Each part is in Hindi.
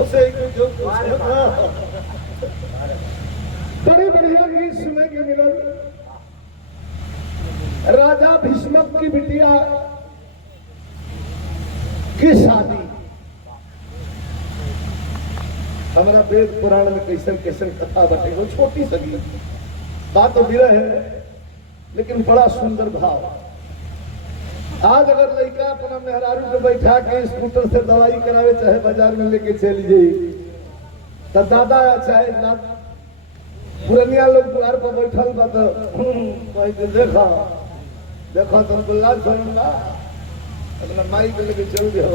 उसे जो बड़ी बढ़िया गीत सुने के मिलल। राजा भीष्मक की बिटिया की शादी हमारा वेद पुराण में कैसन कैसन कथा बटे। वो छोटी सगी बात तो विरह है, लेकिन बड़ा सुंदर भाव। आज अगर लड़का अपना मेहरारू को बैठा के स्कूटर से दवाई करावे चाहे बाजार में लेके चली जाई, तो दादा चाहे पुरनिया लोग द्वार पर बैठल बा तो कह देखा देखो तुमको लाज शर्मा अपना माई को लेके चल गया।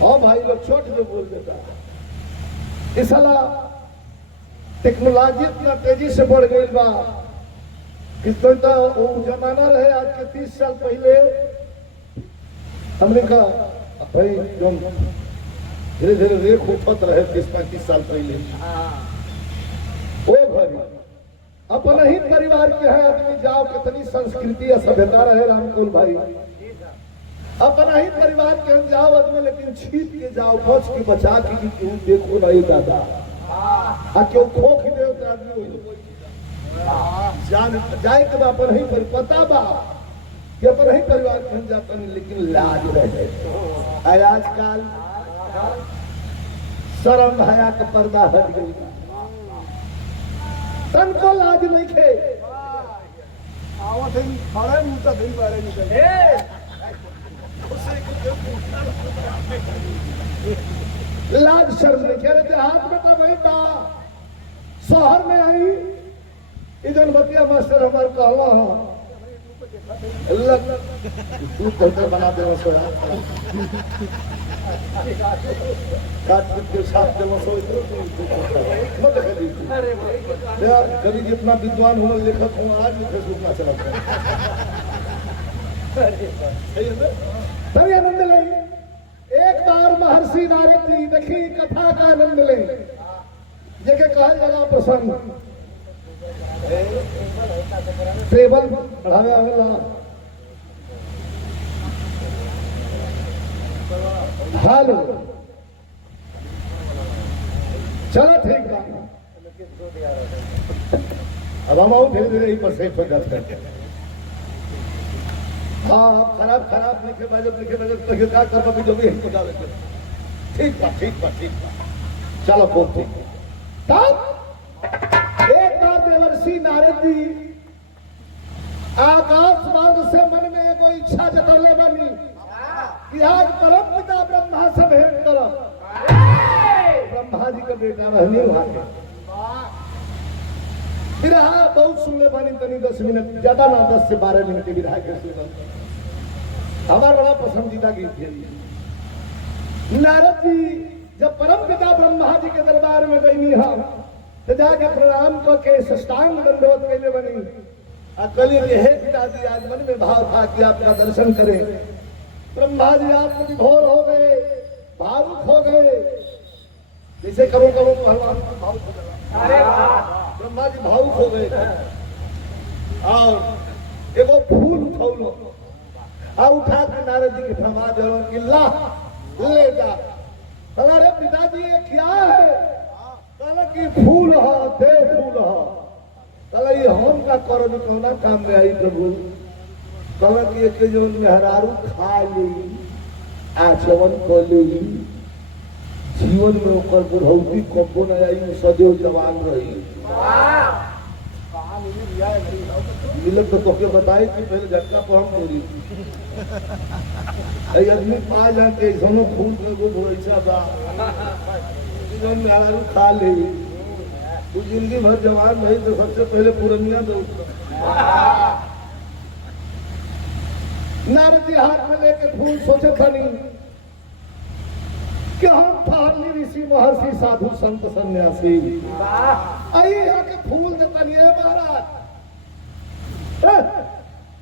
हाँ भाई लोग छोट जो बोल देता। इस साला टेक्नोलॉजी इतना तेजी से बढ़ गई बा कि तो वो जमाना रहे आज के 30 साल पहले हमने कहा भाई जो धीरे धीरे रेख उठत रहे 30-35 साल पहले। ओ भाई अपना ही परिवार के है आदमी जाओ कितनी संस्कृति या सभ्यता रहे रामकुल भाई। अपना ही परिवार के जाओ आदमी, लेकिन छीप के जाओ बच के बचा के क्यों देखो नहीं दादा आ क्यों खोख दे आदमी जान जाए के अपन ही पर पता बा कि अपन ही परिवार के हम जाता नहीं, लेकिन लाज रहे। आजकल शर्म हया का पर्दा हट गई, तन को लाज नहीं खे आवत है खड़े मुंह तक नहीं बारे निकल लाज शर्म नहीं कह रहे। हाथ में तो वही था शहर में आई इधर बतिया मास्टर हमारे कहला तू कहते बना दे के साथ कभी जितना विद्वान हूँ लेखक हूँ आज भी फेसबुक ना चलाता तभी आनंद ले। एक बार महर्षि नारद जी देखी कथा का आनंद ले जेके कहल जगह प्रसंग टेबल बढ़ावे आवेला। हेलो चलो ठीक बा। अब हम आओ धीरे धीरे पर सेफ हो जाते हैं। हाँ खराब खराब लिखे बजट तो क्या कर पाबी जो भी हमको डाले ठीक बा ठीक बा चलो बहुत ठीक। तब एक बार देवर्षि नारद जी आकाश मार्ग से मन में एगो इच्छा जतरले बनी कि आज परम पिता ब्रह्मा से भेंट करब। ब्रह्मा जी का बेटा रहने वहां विरहा बहुत सुनले बानी तनी 10 मिनट ज्यादा ना 10 से 12 मिनट के विरहा के सुनल हमारा बड़ा पसंदीदा गीत है। नारद जी जब परम पिता ब्रह्मा जी के दरबार में गई हम तो जाके प्रणाम करके साष्टांग दंडवत कैले बनी अकली हे पिताजी आज मन में भाव था कि आपका दर्शन करें। ब्रह्मा जी आप विभोर हो गए, भावुक हो गए। जैसे करो भगवान को भावुक हो गया। ब्रह्मा जी भावुक हो गए और एगो फूल उठौलो आ उठा के नारद जी के थमा दो कि ला ले जा। अरे पिताजी ये क्या है? कहला कि फूल है, दे फूल है। कहला ये हम का करो भी कौना काम में आई प्रभु? कहला कि एक जो मेहरारू खा ली आचमन कर ली जीवन में ओकर बुढ़ौती कबो न आई सदैव जवान रही। मिलत तो तोके बताई कि पहले झटका पर हम तोड़ी आदमी पा जाते सोनो फूल के गुड हो ऐसा बा जीवन में आलू खा ले तू जिंदगी भर जवान नहीं तो सबसे पहले पुरनिया दो। नारद जी हाथ में लेके फूल सोचे बनी कि हम फाली ऋषि महर्षि साधु संत सन्यासी आई के फूल देतनी महाराज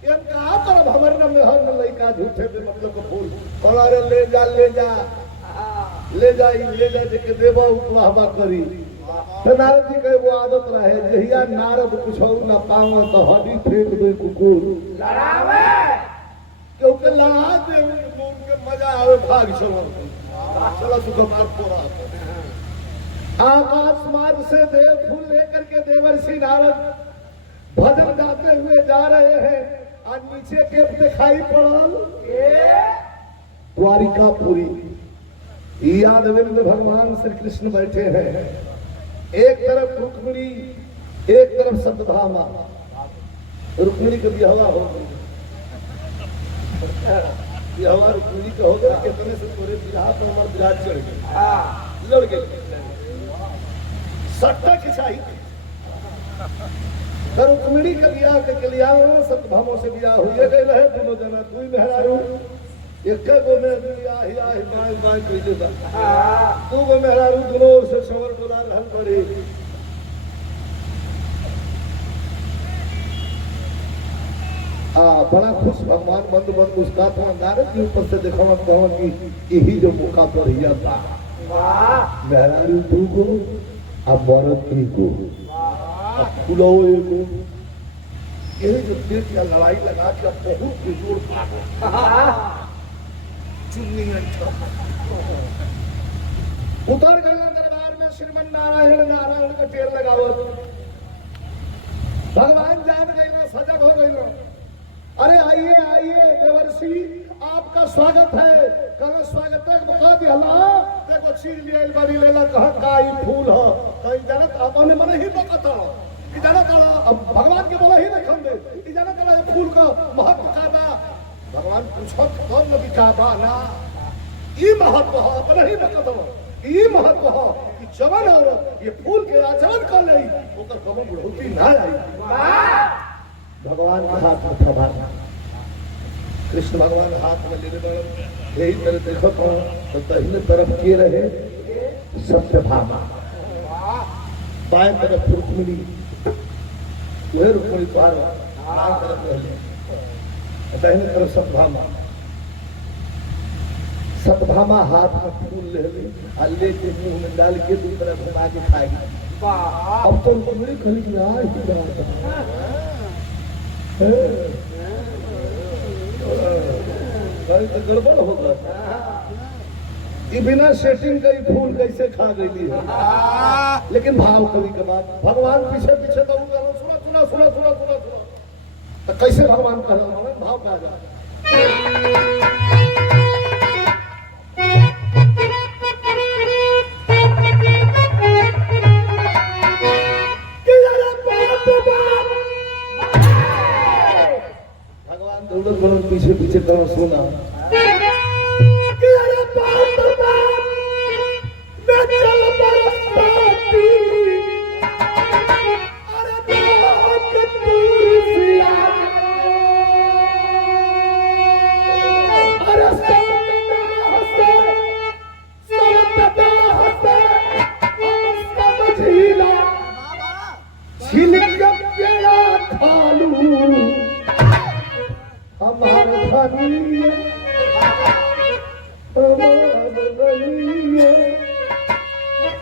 कहा पर भवन में हर लड़का झूठे पे मतलब को फूल कलर ले जा के देवा उपलहबा करी। तो नारद जी के वो आदत रहे जहिया नारद कुछ न पाओ तो हड्डी फेंक दे कुकुर क्योंकि लड़ा दे उनके मजा आवे भाग चलो चलो तुझको मार पूरा आकाश मार्ग से देव फूल लेकर के देवर्षि नारद भजन गाते हुए जा रहे हैं और नीचे के दिखाई पड़ल द्वारिकापुरी। यादविंद भगवान श्री कृष्ण बैठे हैं, एक तरफ रुक्मिणी एक तरफ सत्यभामा। रुक्मिणी का बिहवा हो गई, बिहवा रुक्मिणी का हो गया, कितने से पूरे बिहार पर हमारे विराट चढ़ गए, लड़ गए, सट्टा खिंचाई। रुक्मिणी का बियाह के कल्याण सत्यभामा से बियाह हुए गए रहे दोनों जना, तू मेहरारू एक गो में बियाह हिया हिमाय माय कइले बा, तू गो मेहरारू दोनों से सवर बोला रहल पड़े। बड़ा खुश भगवान मंद मंद मुस्कुराता नारद के ऊपर से देखा कि यही जो मौका पर हिया था मेहरारू तू को अब मरद की को फुलाओ एगो यही जो पेट का लड़ाई लगा के बहुत बेजोड़ पागल चुन्नी उतर गया दरबार में श्रीमन नारायण नारायण का टेर लगावत। भगवान जान गए ना, सजग हो गए ना। अरे आइए आइए देवर्षि आपका स्वागत है। कल स्वागत है बता दिया देखो चीज ले बड़ी लेला कहा काई फूल हो कहीं जानत आपने मन ही बकता कि जानत अब भगवान के बोला ही नहीं खम दे कि जानत है फूल का महत्व का बा। भगवान पूछो कौन लगी का बा ना ई महत्व हो अपने ही बकता ई महत्व हो कि जवान औरत ये फूल के आचरण कर ले ओकर कमर बुढ़ौती ना आई। भगवान का हाथ में था, कृष्ण भगवान हाथ में लेने वाला यही तरह देखो तो दाहिने तरफ के रहे सत्यभामा, बाएं तरफ रुक्मिणी, वह रुक्मिणी पार बाएं तरफ रहे दाहिने तरफ सत्यभामा। सत्यभामा हाथ में फूल ले ले के मुंह में डाल के दूसरा घुमा के खाएगी। अब तो रुक्मिणी खली तो गड़बड़ होगा, बिना सेटिंग का फूल कैसे खा गई है। लेकिन भाव कभी के बाद भगवान पीछे पीछे तो सुना सुना सुना सुना सुना तो कैसे भगवान का भाव कहा जाए। पीछे पीछे करो सुना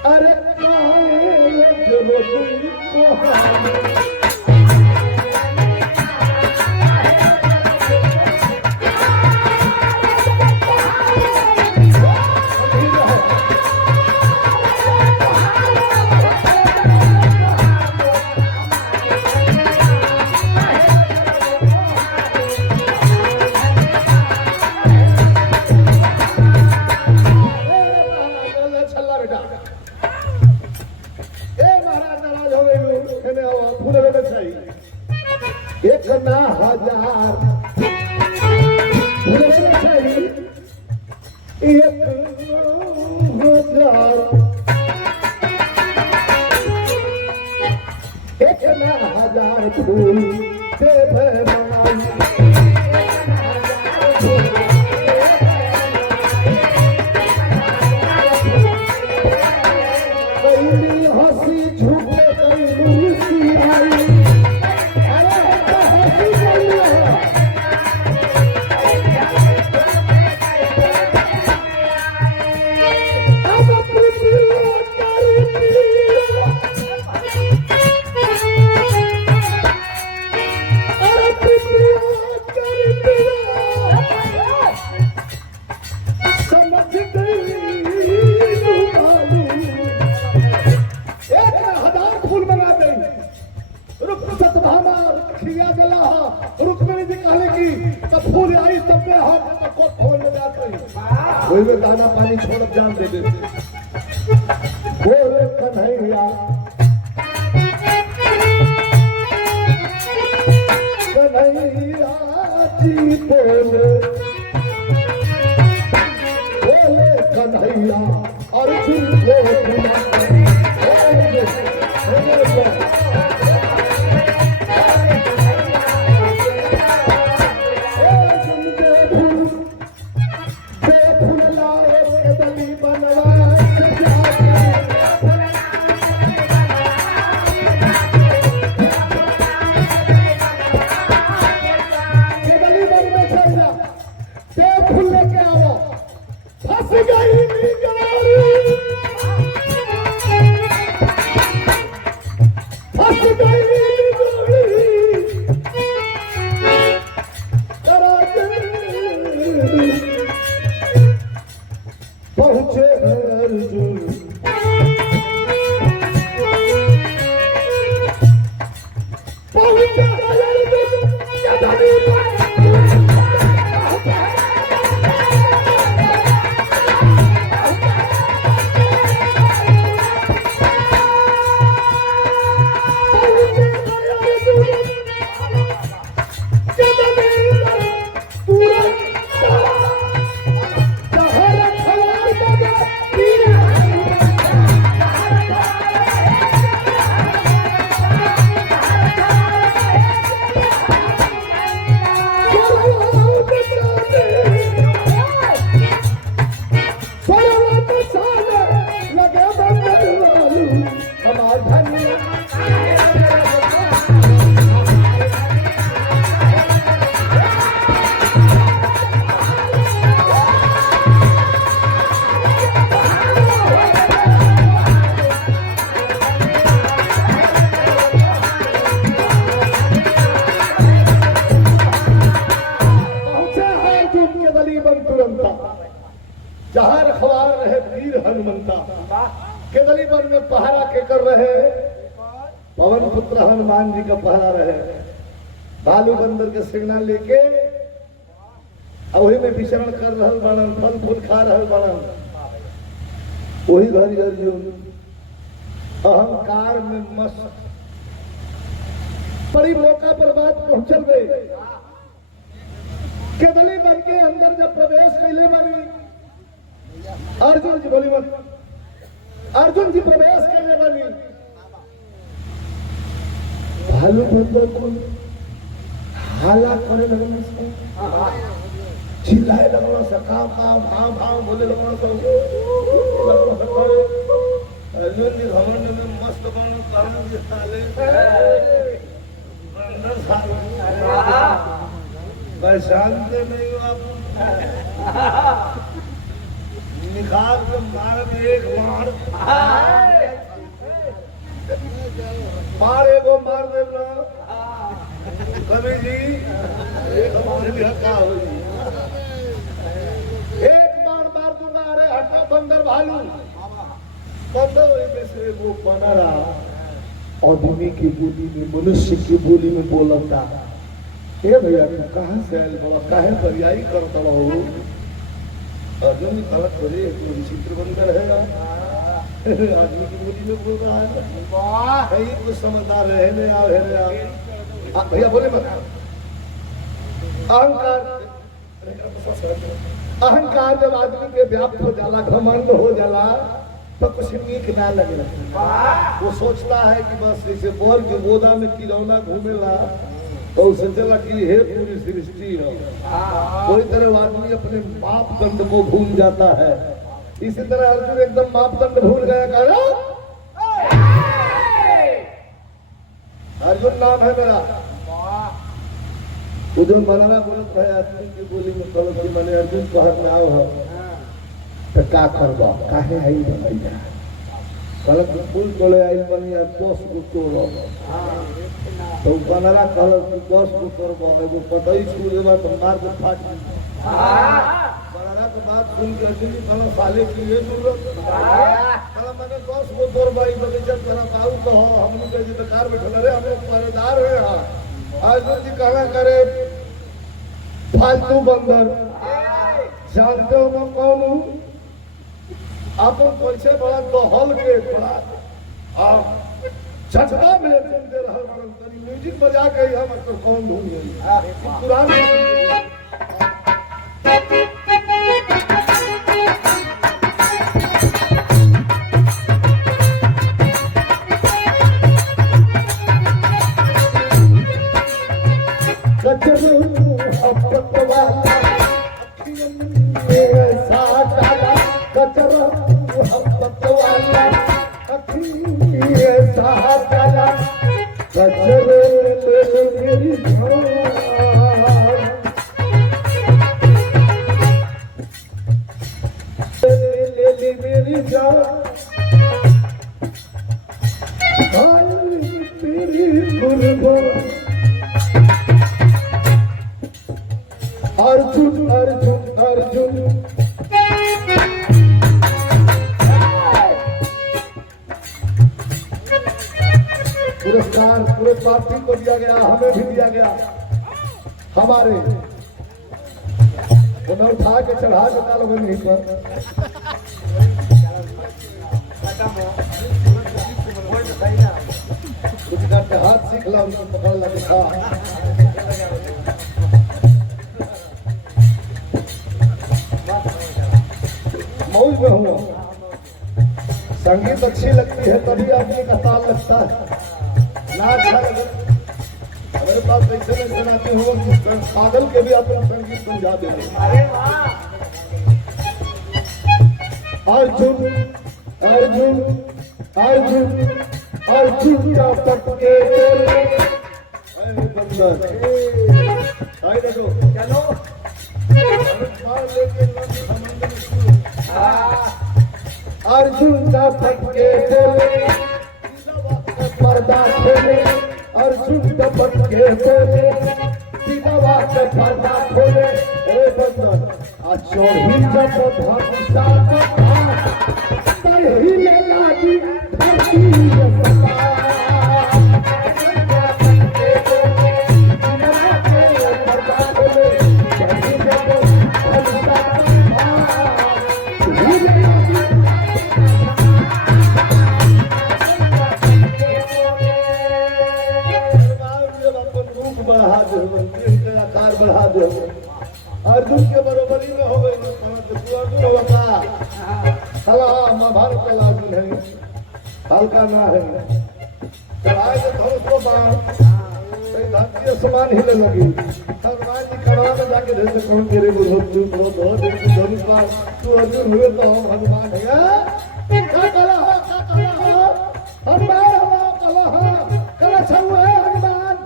अरे छोड़ जान दे देते। बोले कन्हैया कन्हैया जी बोले बोले कन्हैया अर्जुन पहुंचे अर्जुन पहुंचे जहाँ रखवार रहे वीर हनुमंता केदली वन में पहरा के कर रहे पवन पुत्र हनुमान जी का पहरा रहे भालू बंदर के सिग्नल लेके वही में विचरण कर रहल बनन फल फूल खा रहल बनन वही घड़ी अर्जुन अहंकार में मस्त बड़ी मौका पर बात पहुंचल गई केदली वन के अंदर जब प्रवेश कैले बनी अर्जुन जी बोली मत अर्जुन जी प्रवेश करने वाली भालू बंदर को हाला करे लगन से चिल्लाए लगन से काम काम भाव भाव बोले लगन से अर्जुन जी घमंड में मस्त बन कारण जी साले बंदर साले मैं शांत नहीं हूं आप निकाल के मार एक मार एगो मार देना कवि जी एक हमारे लिए हक्का हो एक बार मार दूंगा अरे हटा बंदर भालू बंदर में से वो बना रहा आदमी की बोली में मनुष्य की बोली में बोलता हे भैया तू कहाँ से आयल बड़ा काहे बरियाई करता हो अर्जुन गलत हो रही है विचित्र बंदर है आदमी की बोली में बोल रहा है कहीं कुछ समझदार है भैया बोले मत अहंकार जब आदमी के व्याप्त हो जाला घमंड हो जाला तो कुछ नीक ना लगे वो सोचता है कि बस जैसे बोर के बोदा में किरौना घूमेला तो उसे चला कि हे पूरी सृष्टि है कोई तरह आदमी अपने मापदंड को भूल जाता है इसी तरह अर्जुन एकदम मापदंड भूल गया कहा अर्जुन नाम है मेरा वो जो मनाना बोलत है आदमी की बोली में गलत की मैंने अर्जुन कहर नाव है तो का करबा काहे आई भैया गलत फूल तोड़े आई बनिया 10 को तोड़ो तो बनरा कहल कि 10 को करबो एगो पतई छू देबा तो मार के फाट बनरा के बात सुन के अर्जुन कहल साले की ये जरूरत कहल मैंने 10 को तोड़बा ई बगीचा तेरा बाऊ कहो हमनी के बेकार बैठल रे हम पहरेदार है अर्जुन जी कहना करे फालतू बंदर जानते हो मैं कौन हूँ आपन परिचय बड़ा दहल के बड़ा झटका में एकदम दे रहा मालूम तनी म्यूजिक बजा के हम तो कौन धुन है पुराने कचरू अपतवा ऐसा डाला कचरू अपतवा ऐसा डाला कचरे ले मेरी जान ले मेरी जान तेरी गुरबान अर्जुन अर्जुन अर्जुन पुरस्कार पूरे पार्टी को दिया गया, हमें भी दिया गया। हमारे उन्हें उठा के चढ़ा के डालोगे नहीं पर कुछ करते हाथ सीख ला उनको पकड़ लगे मौज में हुआ। संगीत अच्छी लगती है तभी आदमी का ताल लगता है ना अच्छा लगे। हमारे पास ऐसे में सुनाती हूँ पागल के भी अपना संगीत समझा देते। अर्जुन अर्जुन अर्जुन अर्जुन का पटके बंदर आई देखो चलो अर्जुन का पटके पर्दा खोले अर्जुन का पटके खोले दिनवा के पर्दा खोले ए बंदर आज चोरी जब भक्सा ही ले लागी धरती बढ़ा दो अर्जुन के बरोबरी में हो गई तू अर्जुन होगा महाभारत का अर्जुन है हल्का ना है चढ़ाए तो धनुष को धरती समान हिले लगी हनुमान जी कड़वा में जाके धरते कौन तेरे बुढ़ो तू धनुष का तू अर्जुन हुए तो हम हनुमान है क्या कला हनुमान कला छू है हनुमान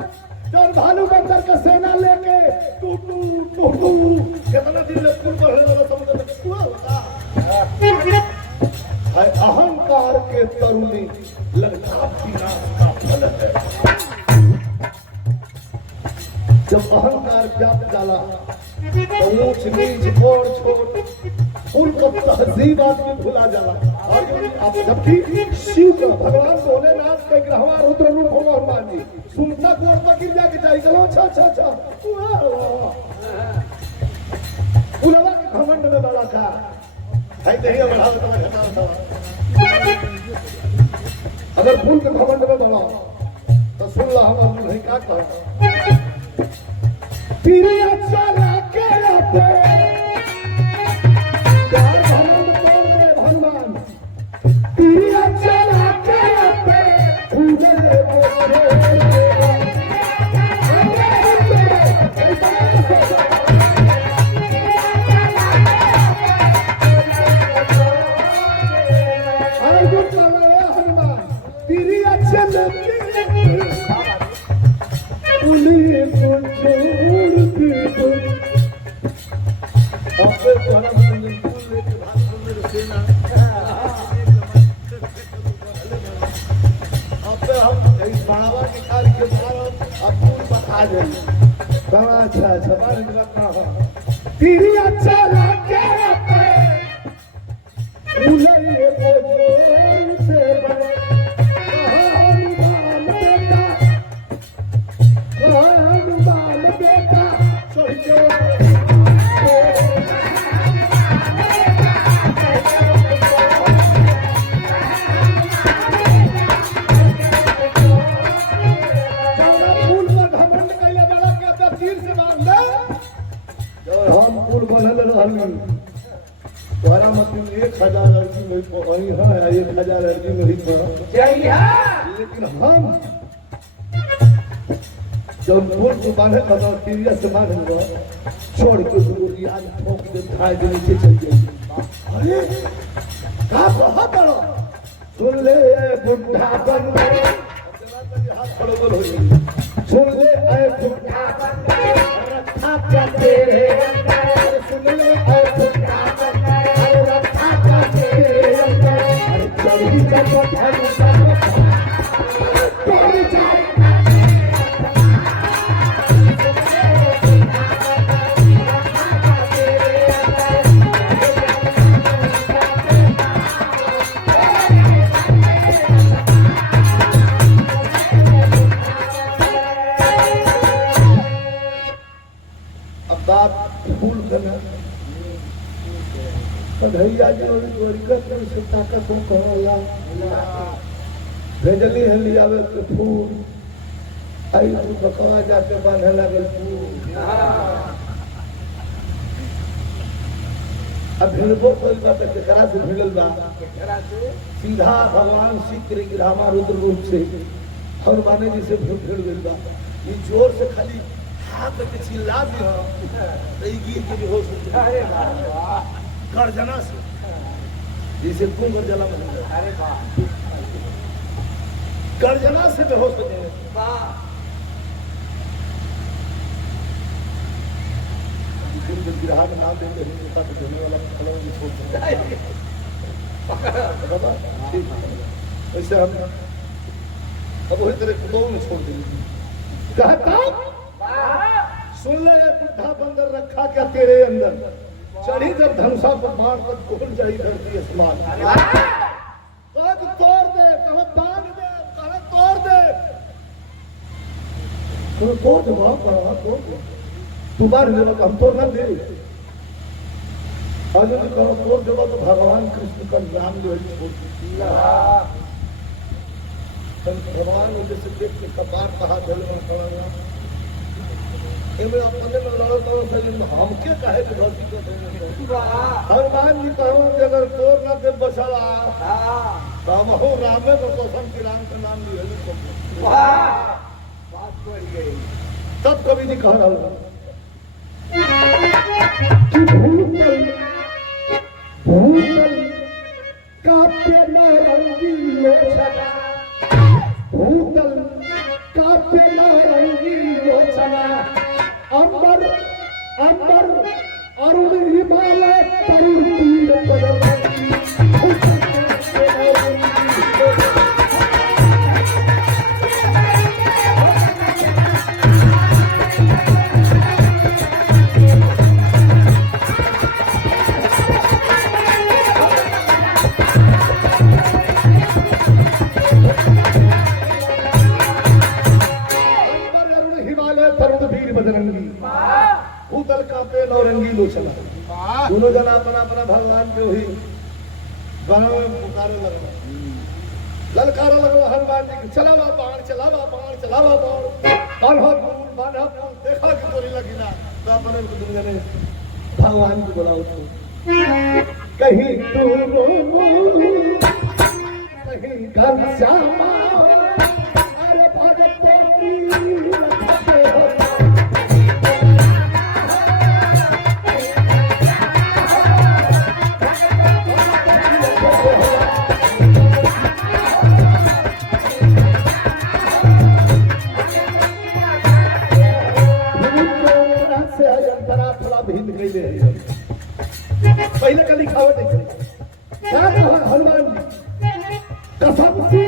जब भालू बंदर का सेना लेके टू कितना दिन पुल पर है समुद्र में कुआ होता है अहंकार के तरुणी लंका विनाश का फल है। जब अहंकार व्याप्त जाला तो ऊंच नीच बड़ छोट फूल को तहजीब आदमी भुला जाला। और आप जबकि शिव का भगवान भोलेनाथ के ग्रहवा रुद्र रूप हो हनुमान जी सुनता कोरता गिर जाके चाहिए चलो अच्छा पुलवा के घमंड में बड़ा था है दहिया बढ़ाओ तो घटाओ अगर फूल के घमंड में बड़ा तो सुन ला हम नहीं क्या कह पीरी अच्छा लाके आते यार भगवान पीरी अच्छा लाके आते में वही है 1000 अर्जी में ही पड़ा, लेकिन हम जब बोल को बांधे का टीरिया से बांधे छोड़ के दूर याद ठोक दे खाए के नीचे चल गए। अरे का बहुत बड़ा सुन ले बुढ़ा बंदे हाथ खड़ो बोल हो सुन ले ए बुढ़ा बंदे रखा क्या तेरे अंदर सुन ले ए बुढ़ा बंदे रखा क्या तेरे अंदर अरे चढ़ी का कोठा तेरी जाए भैया जी ताकत हो कहला भेजली है लियावे के फूल आई तू बकवा जाके बांधे लगल फूल अब भिड़बो कोई बात केकरा से भिड़ल बा सीधा भगवान श्री कृष्ण रामा रुद्र रूप से और माने जी से भिड़ गइल बा ये जोर से खाली हाथ के चिल्ला दी हो तो ई गीत के बेहोश हो जाए। अरे वाह गर्जना से जिसे कुंभ जला में अरे वाह गर्जना से बेहोश हो जाए। वाह जिन गिरहा में नाम देंगे हिंदुस्ता को देने वाला खड़ा नहीं छोड़ देंगे बाबा ठीक है वैसे हम अब वही तरह कुलों में छोड़ देंगे कहता सुन ले बुढ़ा बंदर रखा क्या तेरे अंदर चढ़ी जब धनुषा को मार कर खोल जाई धरती आसमान कद तोड़ दे कह बांध दे कह तोड़ दे तू तोड़ दे वहां पर तोड़ दे तू बार जब हम तोड़ ना दे आज यदि कहो तोड़ देवा तो भगवान कृष्ण का नाम ले छोड़ भगवान जैसे देख के कपार कहा जल में पड़ा इनमें अपने में लड़ो तो हम क्या कहे कि भक्ति को हनुमान जी कहूँ कि अगर तोड़ ना दे बसला तो हम हो रामे को कसम की राम का नाम लिए बात बढ़ गई तब कवि जी कह रहा भूतल काव्य नारंगी लोचना भूतल काव्य नारंगी लोचना अंबर अंबर अरुण हिमालय तरुण तीर पदरंगी भूतल कांपे नौरंगी लोचना दोनों जना अपना अपना भगवान के हुई गाँव में पुकारे लगो ललकारा लगो हनुमान जी चलावा बाण चलावा बाण चलावा बाण बांधा फूल देखा कि तोरी लगी ना तो अपने को दुनिया ने भगवान को बुलाओ तो कहीं तू कहीं घनश्यामा अरे भगत की पहले का लिखावट है हनुमान जी कसम से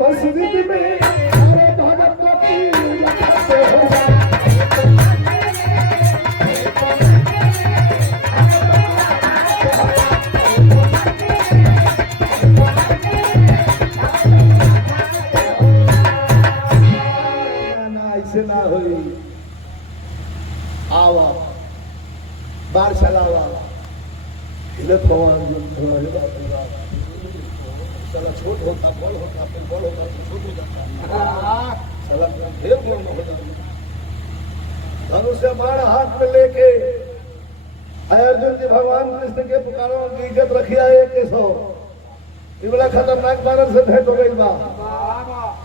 मस्जिद में अरे भगत को पूजा करते हो ना ऐसे ना होई आवा बार चलावा हिलत भगवान साला छोट होता बड़ होता फिर बड़ होता तो छोट हो जाता साला ढेर बड़ हो जाता धनुष्य बाण हाथ में लेके अर्जुन जी भगवान कृष्ण के पुकारो की इज्जत रखिया एक के सौ ये बड़ा खतरनाक बानर से भेंट हो गई बा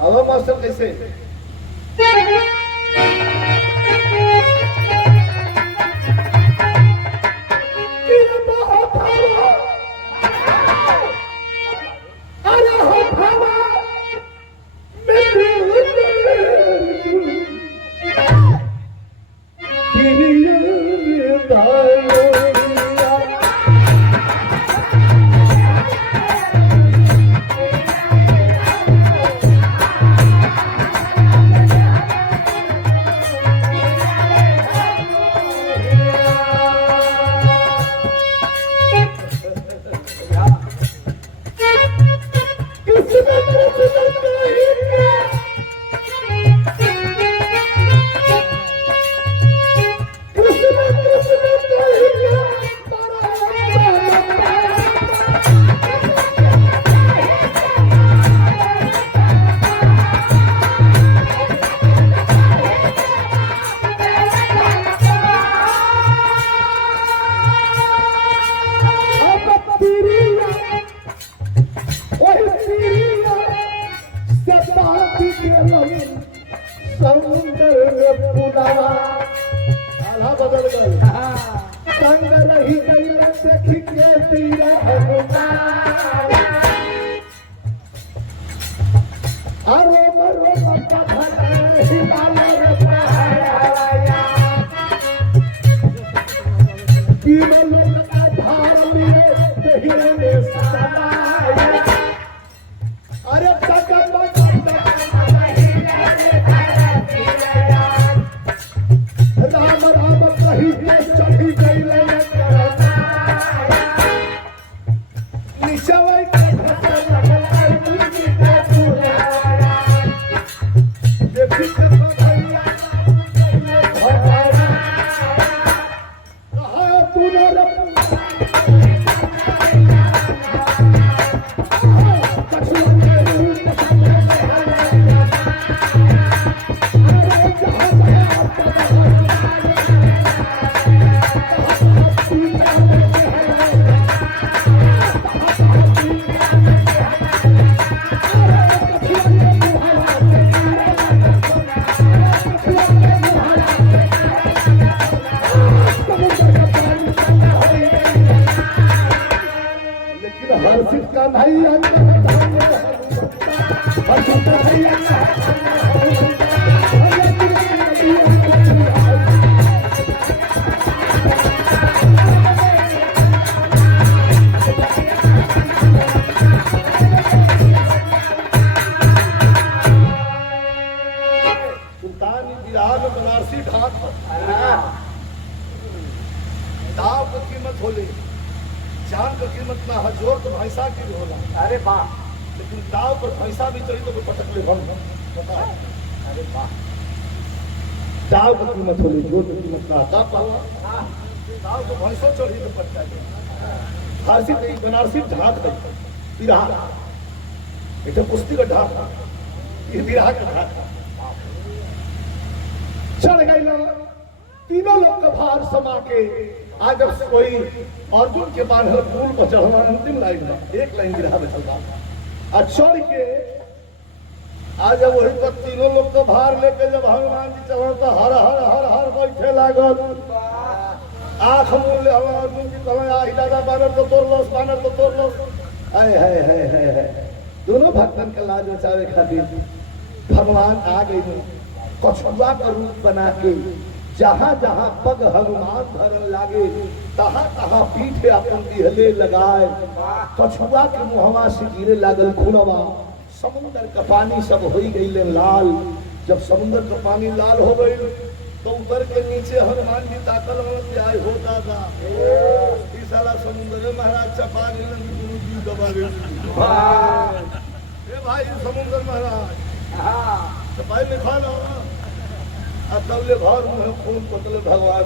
अब मास्टर कैसे बदल गए संग नहीं देखी के तीरा अरे मरो मक्का भले हिमालय पाया तीनों लोग का धार लिए दहिरे में समाया अरे तक राम राम कही के चढ़ी गई निचवई के फसल देखी के भैया कहा तू रे हर्षित का भाई हर्षित का भाई सुल्तान बिहार में बनारसी ढाक दाव की कीमत होली जान का कीमत ना हजोर तो भैंसा की भी होला अरे वाह लेकिन दाव पर भैंसा भी चली तो पटक ले हम अरे वाह दाव की कीमत होली जोर की कीमत ना दाव पावा दाव तो भैंसो चढ़ी तो पटका दे फारसी नहीं बनारसी ढाक दे बिहार एक कुश्ती का ढाक ये बिहार का ढाक चढ़ गई ना तीनों लोग का भार समा के आज जब कोई अर्जुन के बाद पुल पर चढ़ना अंतिम लाइन में एक लाइन गिरा में चलता और चढ़ के आज जब वही पर तीनों लोग को भार लेके जब हनुमान जी चढ़ा तो हर हर हर हर बैठे लागल आँख मूल ले हम अर्जुन जी कहो आई दादा बानर तो तोड़ लो आए है दोनों भक्तन का लाज बचावे खातिर भगवान आ गई कछुआ का रूप बना के जहाँ जहाँ पग हनुमान धरन लागे तहाँ तहाँ पीठे अपन दिहले लगाए कछुआ के मुहवा से गिरे लागल खुनवा समुद्र का पानी सब हो गई लाल जब समुद्र का पानी लाल हो गई तो ऊपर के नीचे हनुमान जी ताकल आए हो दादा साला समुद्र महाराज चपा गुरु जी दबा भाई समुद्र महाराज चपाई में खा लो तबले भर में खून पतले भगवान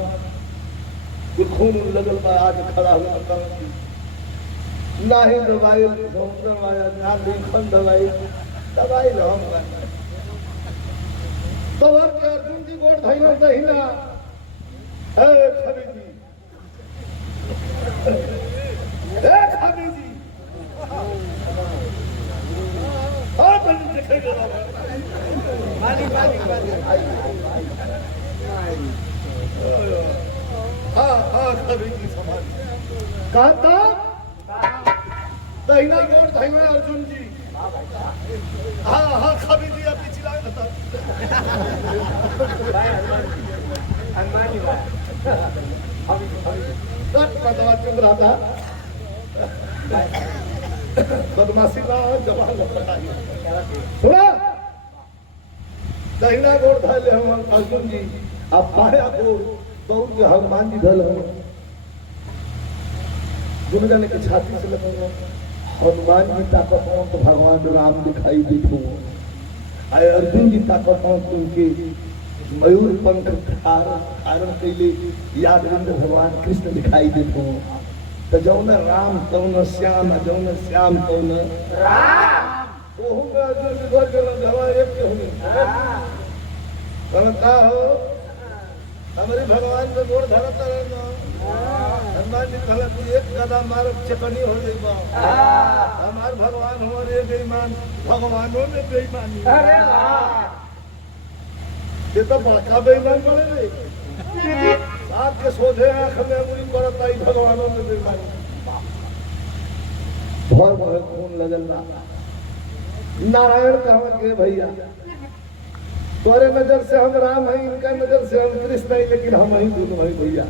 खून लगल बा आज खड़ा हुआ ना ही दवाई समुद्र माया ना लिखन दवाई हम तो के अर्जुन जी गोड़ धैलो दहिना ए खबीजी हाँ बन देखेगा हाँ खबीजी समाज कहता दहिना गोड़ धैलो अर्जुन जी हाँ खबीजी आप पिछला बता चुप रहा था बदमाशी ना जवान सुना दहिना गोड़ धैले हम अर्जुन जी अब बाया गोड़ बहुत हनुमान जी धल हम दोनों जाने के छाती से लगा हनुमान जी ताकत हो तो भगवान राम दिखाई देते आए अर्जुन जी ताकत हो तो उनके मयूर पंख धारण कैले यादविंद्र भगवान कृष्ण दिखाई देते तो जौन राम तौन श्याम जौन श्याम तौन राम ओहू में अर्जुन जी घर के भगवान एक के होंगे का हो हमारे भगवान के गोड़ धरत रहना हनुमान जी कहला तू एक कदम मार चकनी हो गई बा हमार भगवान हो रे बेईमान भगवानों में बेईमानी अरे वाह ये तो बड़का बेईमान बने रे साथ के सोझे आंख में उंगली करत आई भगवानों में बेईमानी भर भर खून लगल ना नारायण कहवा के भैया तोरे नजर से हम राम हैं इनका नजर से हम कृष्ण हैं लेकिन हम ही दोनों हैं भैया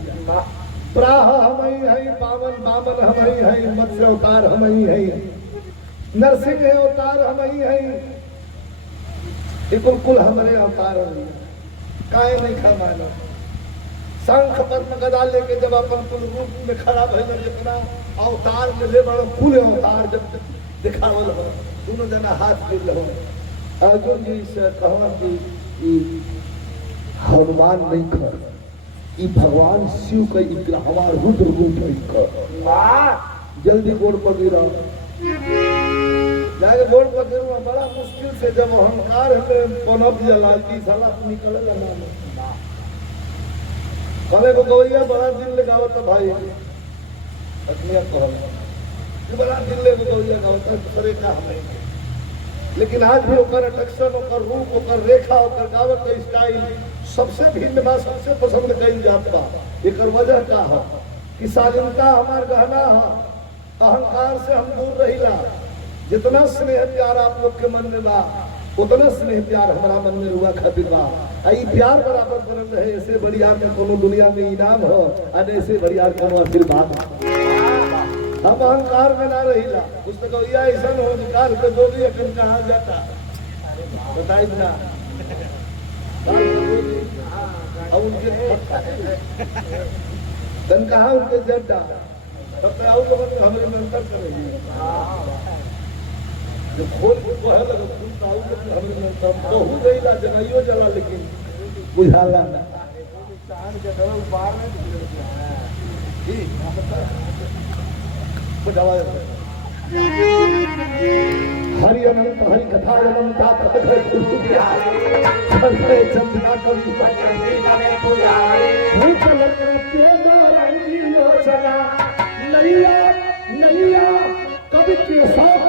प्राह हम ही हैं पावन बामन हम ही हैं मत्स्य अवतार हम ही हैं नरसिंह अवतार हम ही हैं कुल हमारे अवतार हैं काहे नहीं खा मानो शंख पद्म गदा लेके जब अपन कुल रूप में खड़ा भइल जितना अवतार में ले बड़ो कुल अवतार जब दिखावल हो दोनों जना हाथ मिल हो अर्जुन जी से कहवा कि हनुमान नहीं कर ई भगवान शिव का विग्रहवा रुद्र रूप है कर जल्दी गोड़ पर गिरा जाके गोड़ पर गिरवा बड़ा मुश्किल से जब अहंकार में पनप जलाती साला निकल लगा कले को गवैया बड़ा दिन लगावत भाई अग्निया कहल बड़ा दिन ले गवैया गावत करे का हमें लेकिन आज भी ओकर अटैक्शन ओकर रूप ओकर रेखा ओकर गावत का स्टाइल सबसे भिन्न बा सबसे पसंद कईल जात बा एकर वजह का है कि शालीनता हमार गहना है अहंकार से हम दूर रहिला जितना स्नेह प्यार आप लोग के मन में बा उतना स्नेह प्यार हमारा मन में हुआ खातिर बा आई प्यार बराबर बनल रहे ऐसे बढ़िया में कोनो दुनिया में इनाम हो और ऐसे बढ़िया कोनो आशीर्वाद हम अहंकार में ना रहिला पुस्तक ऐसा हो निकाल के दो भी अपन कहा जाता बताइए ना उनके तन कहा उनके जड्डा तब तो आओ लोगों ने हमारे में अंतर करेंगे जो खोल को है लगा फूल ताऊ के हमारे में अंतर तो हो गई ला जगाइयो जला लेकिन बुझाला ना चांद के डबल बाहर में जी हरि अनंत हरि कथा अनंता कथा चंद्रा कवि नैया नैया कवि के साथ